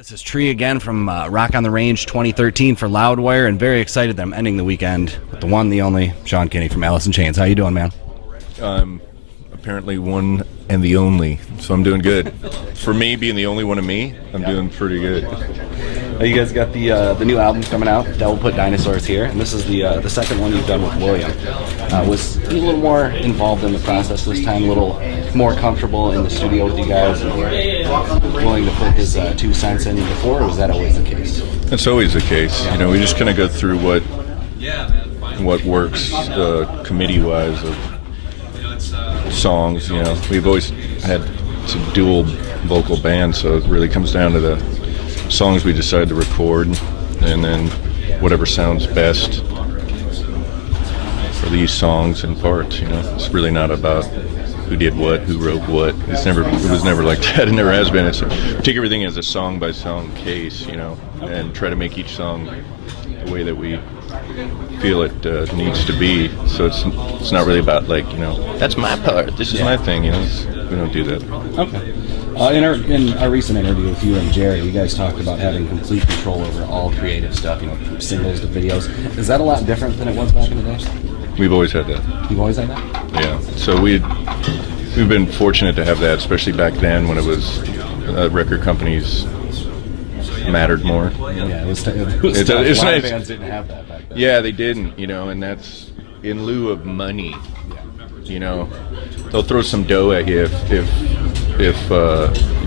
This is Tree again from Rock on the Range 2013 for Loudwire, and very excited that I'm ending the weekend with the one, the only, Sean Kinney from Alice in Chains. How you doing, man? I'm apparently one and the only, so I'm doing good. For me, being the only one of me, I'm doing pretty good. You guys got the new album coming out, Devil Put Dinosaurs Here, and this is the second one you've done with William. Was he a little more involved in the process this time, a little more comfortable in the studio with you guys, and willing to put his 2 cents in before, or was that always the case? It's always the case. You know, we just kind of go through what works committee-wise of songs. You know, we've always had some dual vocal bands, so it really comes down to the songs we decide to record, and then whatever sounds best for these songs and parts. You know, it's really not about who did what, who wrote what. It was never like that. It never has been. We take everything as a song by song case, you know, and try to make each song the way that we feel it needs to be. So it's not really about, like, you know, that's my part, this is my thing. You know, we don't do that. Okay. In our recent interview with you and Jerry, you guys talked about having complete control over all creative stuff, you know, from singles to videos. Is that a lot different than it was back in the day? We've always had that. You've always had that? Yeah. So we've been fortunate to have that, especially back then when it was record companies mattered more. Yeah, it was tough. A lot of bands didn't have that back then. Yeah, they didn't, you know, and that's in lieu of money. You know, they'll throw some dough at you if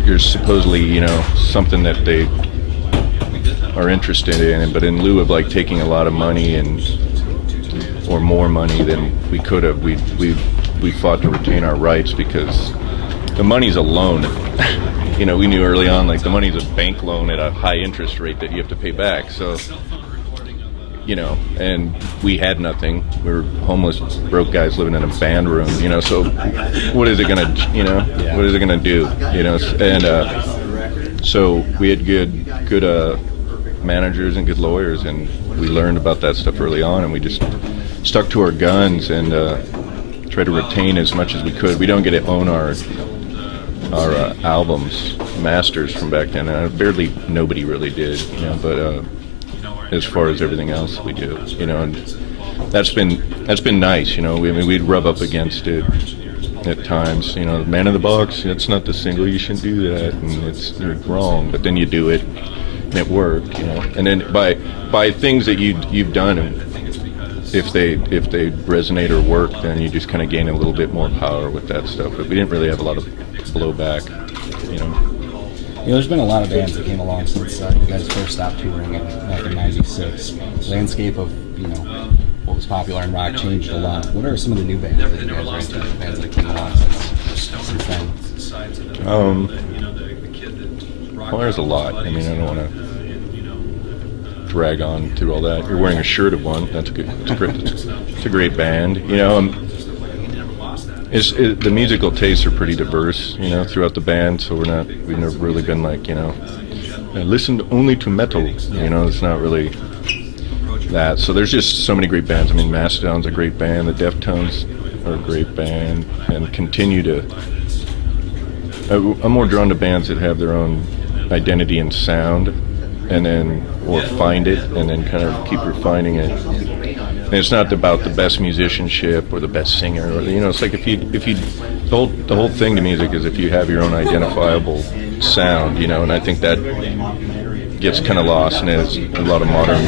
you're supposedly, you know, something that they are interested in, but in lieu of, like, taking a lot of money or more money than we could have, we fought to retain our rights, because the money's a loan. You know, we knew early on, like, the money's a bank loan at a high interest rate that you have to pay back. So, you know, and we had nothing. We were homeless, broke guys living in a band room, you know, so what is it gonna, you know, what is it gonna do, you know? And so we had good managers and good lawyers, and we learned about that stuff early on, and we just stuck to our guns and tried to retain as much as we could. We don't get to own our albums, masters from back then. Nobody really did, you know, but as far as everything else we do, you know, and that's been nice, you know. We'd rub up against it at times, you know, Man in the Box, that's not the single, you shouldn't do that, and you're wrong, but then you do it and it worked, you know. And then by things that you've done, and if they resonate or work, then you just kind of gain a little bit more power with that stuff. But we didn't really have a lot of blowback, you know. You know, there's been a lot of bands that came along since you guys first stopped touring back in '96. The landscape of, you know, what was popular in rock changed a lot. What are some of the new bands that you guys are into, the bands that came along since then? Well, there's a lot. I mean, I don't want to drag on through all that. You're wearing a shirt of one. That's good. It's a great band. You know, the musical tastes are pretty diverse, you know, throughout the band. So we've never really been like, you know, listened only to metal. You know, it's not really that. So there's just so many great bands. I mean, Mastodon's a great band. The Deftones are a great band, and continue to. I'm more drawn to bands that have their own identity and sound, and then, or find it, and then kind of keep refining it. And it's not about the best musicianship or the best singer, or, you know, it's like the whole thing to music is if you have your own identifiable sound, you know, and I think that gets kind of lost, and it's a lot of modern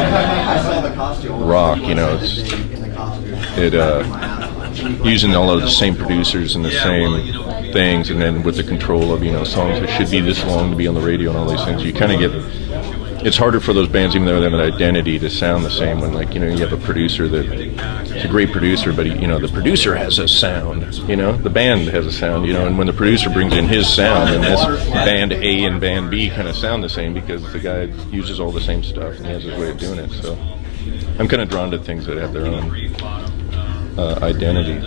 rock, you know, using all of the same producers and the same things, and then with the control of, you know, songs that should be this long to be on the radio and all these things, you kind of get, it's harder for those bands, even though they have an identity, to sound the same when, like, you know, you have a producer that is a great producer, but you know, the producer has a sound, you know, the band has a sound, you know, and when the producer brings in his sound, and this band A and band B kind of sound the same because the guy uses all the same stuff and he has his way of doing it. So I'm kind of drawn to things that have their own identity.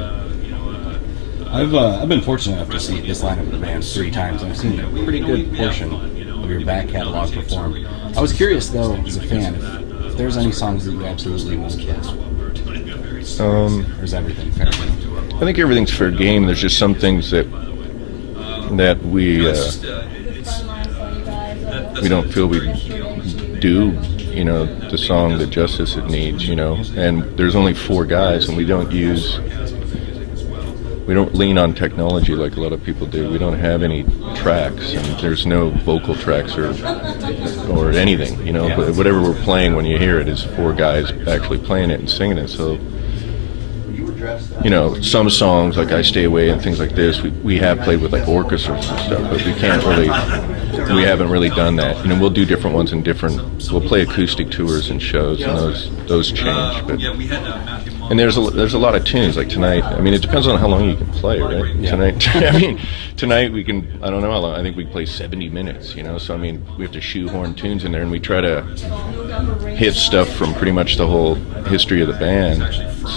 I've been fortunate enough to see this lineup of the band 3 times, and I've seen a pretty good portion of your back catalog performed. I was curious, though, as a fan, if there's any songs that you absolutely won't kiss. Or is everything fair game? I think everything's fair game. There's just some things that we we don't feel we do, you know, the song the justice it needs, you know. And there's only 4 guys, and we don't lean on technology like a lot of people do. We don't have any tracks, and there's no vocal tracks or anything, you know. But whatever we're playing, when you hear it, is 4 guys actually playing it and singing it. So, you know, some songs like I Stay Away and things like this, we have played with like orchestras and stuff, but we haven't really done that. You know, we'll do different ones we'll play acoustic tours and shows, and those change. But and there's a lot of tunes like tonight. I mean, it depends on how long you can play, right? Yeah. Tonight we can, I don't know how long. I think we can play 70 minutes. You know, so I mean, we have to shoehorn tunes in there, and we try to hit stuff from pretty much the whole history of the band.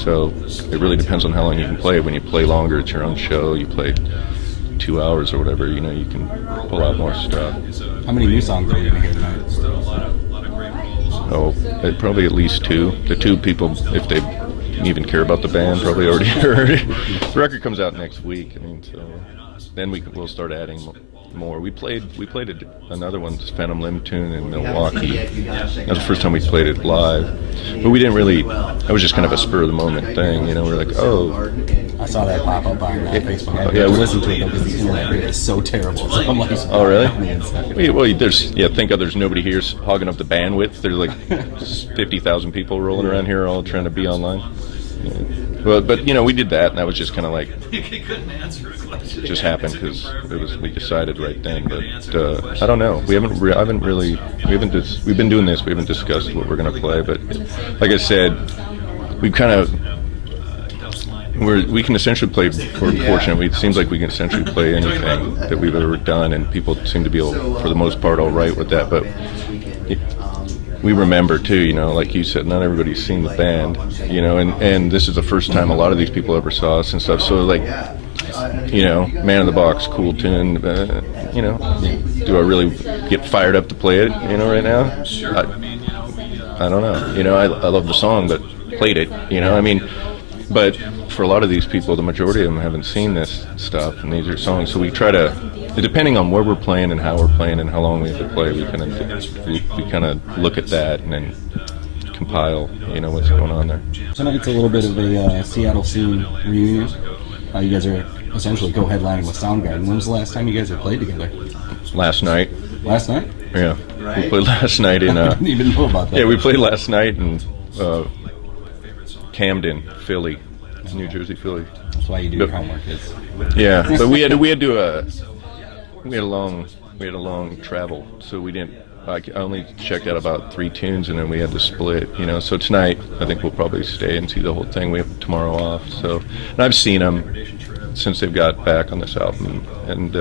So it really depends on how long you can play. When you play longer, it's your own show. You play 2 hours or whatever, you know, you can pull out more stuff. How many new songs are you going to hear tonight? Oh, probably at least 2. The 2 people, if they even care about the band, probably already heard it. The record comes out next week. I mean, so then we'll start adding more. We played another one, this Phantom Limb tune in Milwaukee. That was the first time we played it live, but we didn't really. That was just kind of a spur of the moment thing, you know. We're like, oh, I saw that pop up on Facebook. I listened to it though because the internet rate is so terrible. So I'm like, oh really? Well, thank God there's nobody here hogging up the bandwidth. There's like 50,000 people rolling around here, all trying to be online. Yeah. Well, but you know, we did that, and that was just kind of like it just happened because we decided right then. But I don't know. We've been doing this. We haven't discussed what we're gonna play. But like I said, we can essentially play. We're fortunate. It seems like we can essentially play anything that we've ever done, and people seem to be for the most part all right with that. But we remember too, you know, like you said, not everybody's seen the band, you know, and this is the first time a lot of these people ever saw us and stuff. So like, you know, Man in the Box, cool tune, you know. Do I really get fired up to play it, you know, right now? I don't know. You know, I love the song, but played it, you know. I mean, but for a lot of these people, the majority of them haven't seen this stuff, and these are songs. So we try to, depending on where we're playing and how we're playing and how long we have to play, we kind of look at that and then compile, you know, what's going on there. Tonight's a little bit of a Seattle scene reunion. You guys are essentially co-headlining with Soundgarden. When was the last time you guys have played together? Last night. Last night? Yeah, we played last night in. I didn't even know about that. Yeah, we played last night in Camden, Philly, New Jersey, Philly. That's why you do your homework. Yeah, but we had a long travel, so we didn't. I only checked out about 3 tunes, and then we had to split. You know, so tonight I think we'll probably stay and see the whole thing. We have tomorrow off. So, and I've seen them since they've got back on this album, and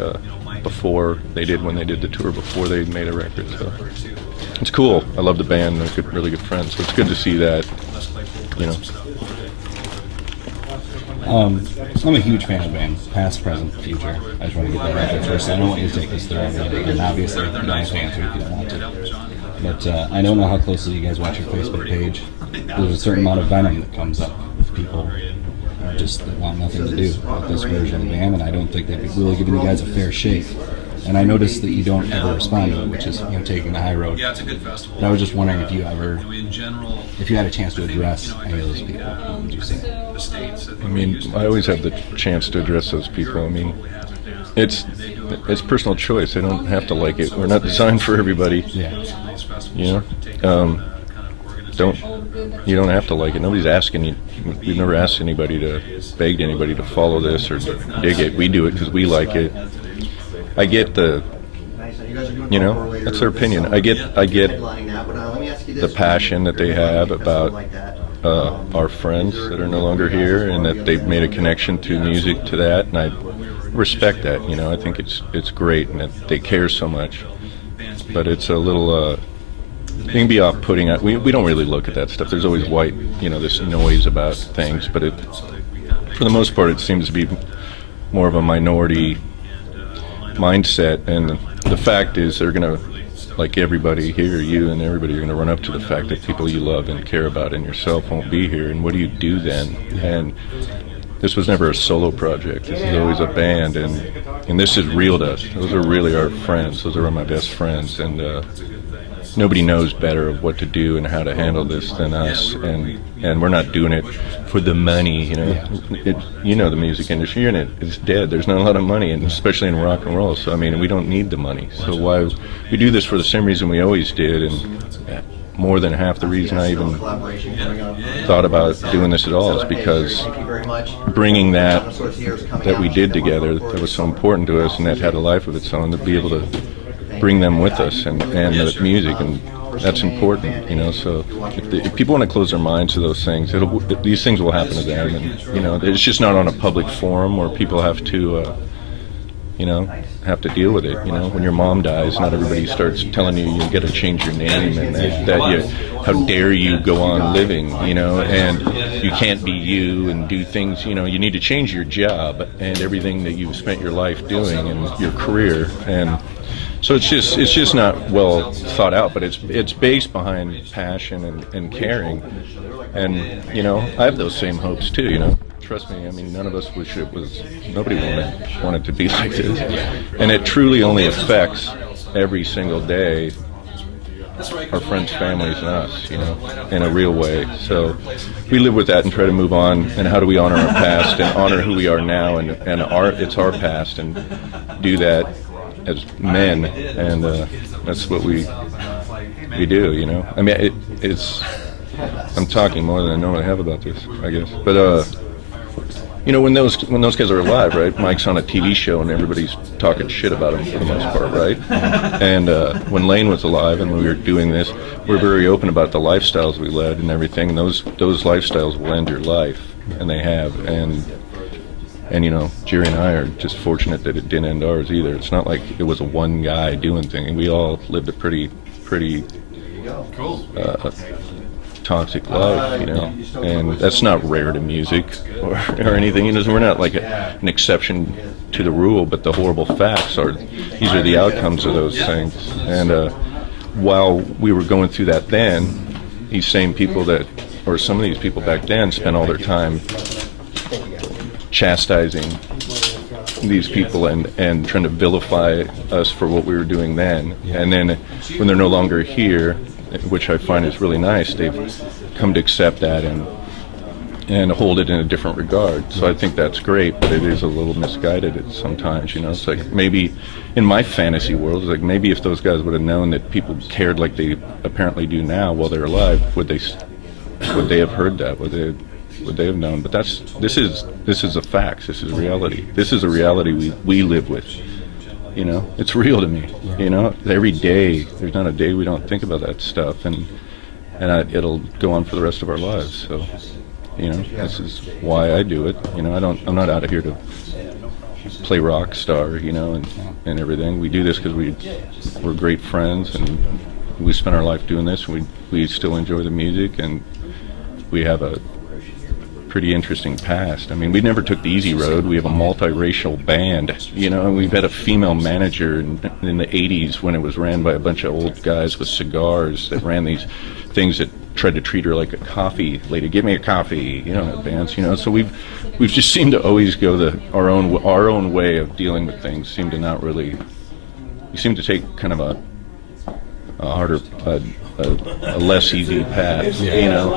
before when they did the tour before they made a record. So it's cool. I love the band. They're really good friends. So it's good to see that. You know. I'm a huge fan of the band, past, present, future. I just want to get that out there first. I don't want you to take this through everything, and obviously you don't have to answer if you don't want to. But I don't know how closely you guys watch your Facebook page. There's a certain amount of venom that comes up with people just that want nothing to do with this version of the band, and I don't think they've really given you guys a fair shake. And I noticed that you don't ever respond to it, which is, you know, taking the high road. Yeah, it's a good festival. And I was just wondering if you had a chance to address any of those people, what would you say? I mean, I always have the chance to address those people. I mean, it's personal choice. They don't have to like it. We're not designed for everybody. Yeah. You know, you don't have to like it. Nobody's asking you. We've never asked anybody begged anybody to follow this or dig it. We do it because we like it. I get you know, that's their opinion. I get the passion that they have about our friends that are no longer here, and that they've made a connection to music to that, and I respect that. You know, I think it's great, and that they care so much. But it's a little it can be off-putting. We don't really look at that stuff. There's always this noise about things, but for the most part, it seems to be more of a minority mindset, and the fact is they're going to, like everybody here, you and everybody, are going to run up to the fact that people you love and care about and yourself won't be here, and what do you do then? And this was never a solo project. This is always a band, and this is real to us. Those are really our friends. Those are my best friends, and nobody knows better of what to do and how to handle this than us. And we're not doing it for the money, you know. You know, the music industry, you're in it, it's dead. There's not a lot of money, and especially in rock and roll. So I mean, we don't need the money. So why we do this for the same reason we always did, and more than half the reason I even thought about doing this at all is because bringing that we did together, that was so important to us, and that had a life of its own, to be able to bring them with us and the music, and that's important, you know. So if people want to close their minds to those things, these things will happen to them, and you know, it's just not on a public forum where people have to you know, have to deal with it. You know, when your mom dies, not everybody starts telling you you got to change your name and that you, how dare you go on living, you know, and you can't be you and do things, you know, you need to change your job and everything that you've spent your life doing and your career. And so it's just not well thought out, but it's based behind passion and caring. And, you know, I have those same hopes too, you know. Trust me, I mean, none of us wish it was, nobody wanted to be like this. And it truly only affects every single day our friends, families, and us, you know, in a real way. So we live with that and try to move on. And how do we honor our past and honor who we are now, and it's our past, and do that as men. And that's what we do, you know. I mean, I'm talking more than I normally have about this, I guess. But you know, when those guys are alive, right? Mike's on a TV show and everybody's talking shit about him for the most part, right? And when Lane was alive and we were doing this, we're very open about the lifestyles we led and everything. And those lifestyles will end your life, and they have. And you know, Jerry and I are just fortunate that it didn't end ours either. It's not like it was a one guy doing thing. We all lived a pretty toxic life, you know, and that's not rare to music or anything. You know, we're not like an exception to the rule, but the horrible facts are, these are the outcomes of those things. And while we were going through that then, these same people or some of these people back then spent all their time chastising these people and trying to vilify us for what we were doing then. And then when they're no longer here, which I find is really nice, they've come to accept that and hold it in a different regard. So I think that's great, but it is a little misguided sometimes, you know. It's like, maybe in my fantasy world, it's like maybe if those guys would have known that people cared like they apparently do now while they're alive, would they have heard that? Would they have known? But this is the facts. This is reality. This is a reality we live with. You know, it's real to me. You know, every day, there's not a day we don't think about that stuff, and it'll go on for the rest of our lives. So, you know, this is why I do it. You know, I'm not out of here to play rock star, you know, and everything. We do this because we're great friends, and we spend our life doing this. And we still enjoy the music, and we have a pretty interesting past. I mean, we never took the easy road. We have a multiracial band, you know, and we've had a female manager in the 80s when it was ran by a bunch of old guys with cigars that ran these things that tried to treat her like a coffee lady. Give me a coffee, you know, bands, you know. So we've just seemed to always go our own way of dealing with things. Seem to not really. We seem to take kind of a harder, a less easy path, you know.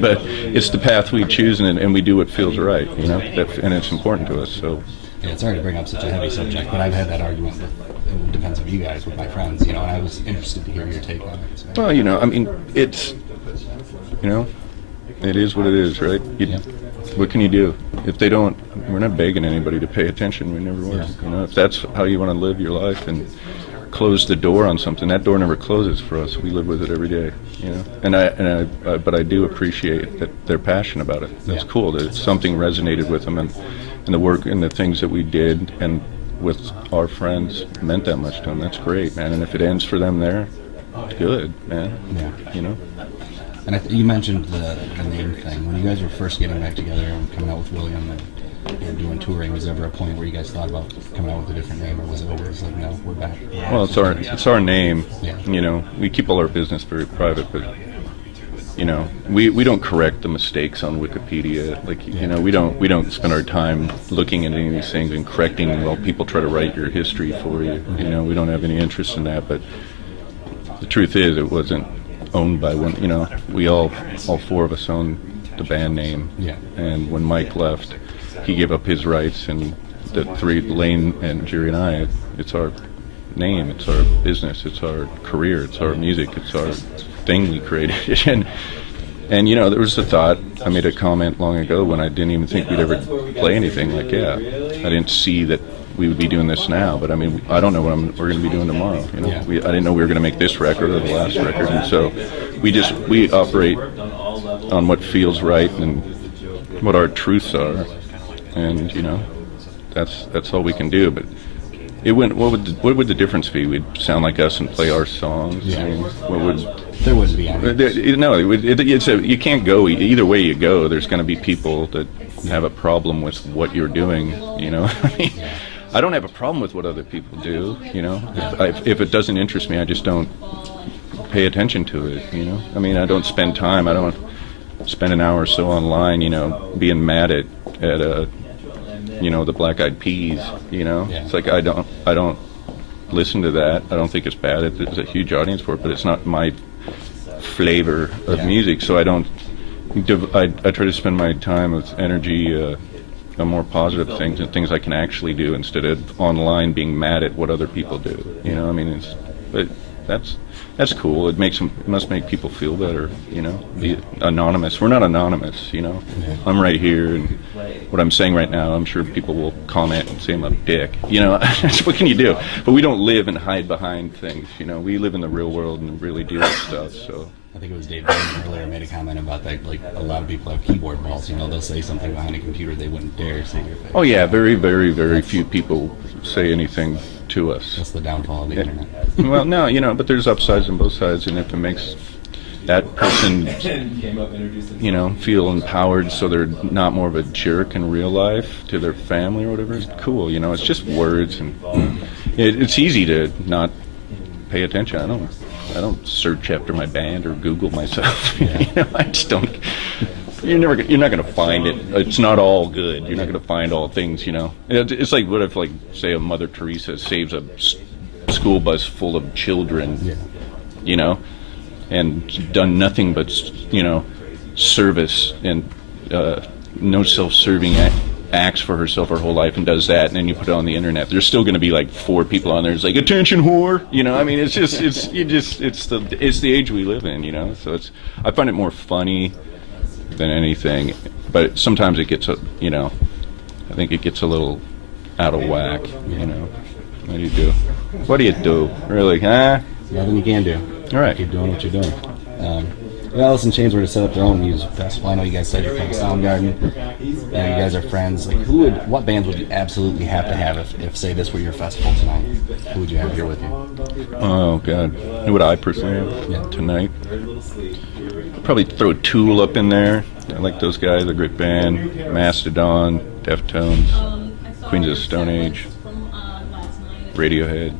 But it's the path we choose, and we do what feels right, you know. And it's important to us. So. Yeah, it's hard to bring up such a heavy subject, but I've had that argument in defense of you guys with my friends, you know, and I was interested to hear your take on it. So. Well, you know, I mean, it's, you know, it is what it is, right? What can you do? If they don't, we're not begging anybody to pay attention. We never will. You know, if that's how you want to live your life and close the door on something, that door never closes for us. We live with it every day, you know. But I do appreciate that they're passionate about it. That's cool. That something resonated with them, and the work and the things that we did and with our friends meant that much to them. That's great, man. And if it ends for them there, good, man. Yeah. You know. And you mentioned the name thing. When you guys were first getting back together and coming out with William and doing touring, was there ever a point where you guys thought about coming out with a different name, or was it always like, no, we're back? Well, it's our name. Yeah. You know, we keep all our business very private, but you know, we don't correct the mistakes on Wikipedia. Like, you know, we don't spend our time looking at any of these things and correcting while people try to write your history for you. You know, we don't have any interest in that. But the truth is, it wasn't owned by one. You know, we all four of us own the band name. Yeah. And when Mike left, he gave up his rights, and the three, Lane and Jerry and I, it's our name, it's our business, it's our career, it's our music, it's our thing we created. and you know, there was a thought, I made a comment long ago when I didn't even think we'd ever play anything, like, yeah, I didn't see that we would be doing this now, but I mean, I don't know what we're going to be doing tomorrow. You know, I didn't know we were going to make this record or the last record, and so we operate on what feels right and what our truths are, and you know, that's all we can do. But it wouldn't. What would the difference be? We'd sound like us and play our songs. Yeah. I mean, what would? There wouldn't be any. No, you can't go either way you go. There's going to be people that have a problem with what you're doing. You know, I mean, I don't have a problem with what other people do. You know, if it doesn't interest me, I just don't pay attention to it. You know, I mean, I don't spend time. I don't spend an hour or so online. You know, being mad at you know, the Black Eyed Peas. You know, it's like I don't listen to that. I don't think it's bad. There's a huge audience for it, but it's not my flavor of music. So I don't. I try to spend my time with energy on more positive things and things I can actually do instead of online being mad at what other people do. You know, I mean, that's cool. It must make people feel better. You know, be anonymous. We're not anonymous. You know, I'm right here, and what I'm saying right now, I'm sure people will comment and say I'm a dick. You know, what can you do? But we don't live and hide behind things. You know, we live in the real world and really deal with stuff. So. I think it was Dave Berman earlier made a comment about that. Like, a lot of people have keyboard balls. You know, they'll say something behind a computer they wouldn't dare say to your face. Oh yeah, very, very, very few people say anything to us. That's the downfall of the internet. Well, no, you know, but there's upsides on both sides, and if it makes that person, you know, feel empowered, so they're not more of a jerk in real life to their family or whatever, it's cool. You know, it's just words, and it's easy to not pay attention. I don't search after my band or Google myself. You know, I just don't. You're not going to find it. It's not all good. You're not going to find all things. You know, it's like, what if, like, say, a Mother Teresa saves a school bus full of children, you know, and done nothing but, you know, service and no self-serving acts for herself her whole life, and does that, and then you put it on the internet. There's still going to be like 4 people on there. It's like, attention, whore. You know, I mean, it's the age we live in. You know, so I find it more funny than anything, but sometimes it gets you know, I think it gets a little out of whack. You know, what do you do? What do you do? Really, huh? Nothing you can do. All right. Keep doing what you're doing. If Alice in Chains were to set up their own music festival, I know you guys said you're from Soundgarden, you guys are friends. Like, what bands would you absolutely have to have if say this were your festival tonight? Who would you have here with you? Oh God, who would I personally have tonight? I'd probably throw Tool up in there. I like those guys. They're a great band. Mastodon, Deftones, Queens of the Stone Age, Radiohead,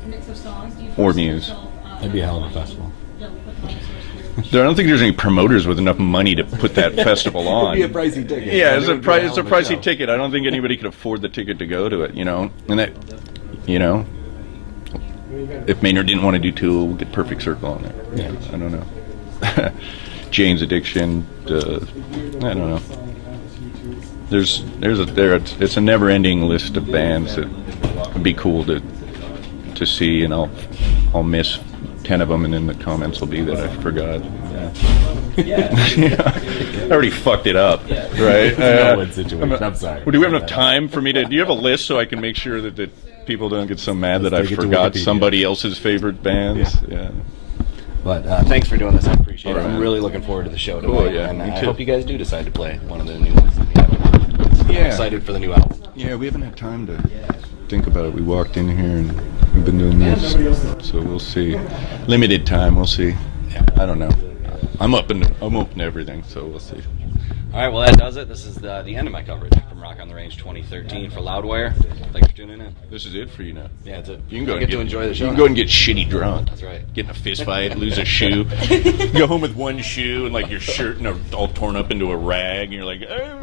or Muse. That'd be a hell of a festival. I don't think there's any promoters with enough money to put that festival on. It'd be a pricey ticket. Yeah, it's a pricey ticket. I don't think anybody could afford the ticket to go to it, you know. And that, you know, if Maynard didn't want to do Tool, we'll get Perfect Circle on there. Yeah. I don't know. Jane's Addiction, I don't know. It's a never-ending list of bands that would be cool to see, and I'll miss 10 of them, and then the comments will be that I forgot. I already fucked it up, right? It's a no-win situation. I'm sorry. Do we have enough time for me to? Do you have a list so I can make sure that people don't get so mad that I forgot somebody else's favorite bands? Yeah. But thanks for doing this. I appreciate it. Right. I'm really looking forward to the show tonight. Cool, yeah, and me I too. hope you guys do decide to play one of the new ones that we have. I'm excited for the new album. Yeah, we haven't had time to think about it. We walked in here and we've been doing this, so we'll see. Limited time, we'll see. I don't know. I'm open to everything, so we'll see. All right, well, that does it. This is the end of my coverage from Rock on the Range 2013 for Loudwire. Thanks for tuning in. This is it for you now. Yeah, that's it. You can go I and get to enjoy the show. You can go and get shitty drunk. That's right. Get in a fist fight, lose a shoe, go home with one shoe and like your shirt all torn up into a rag, and you're like, oh.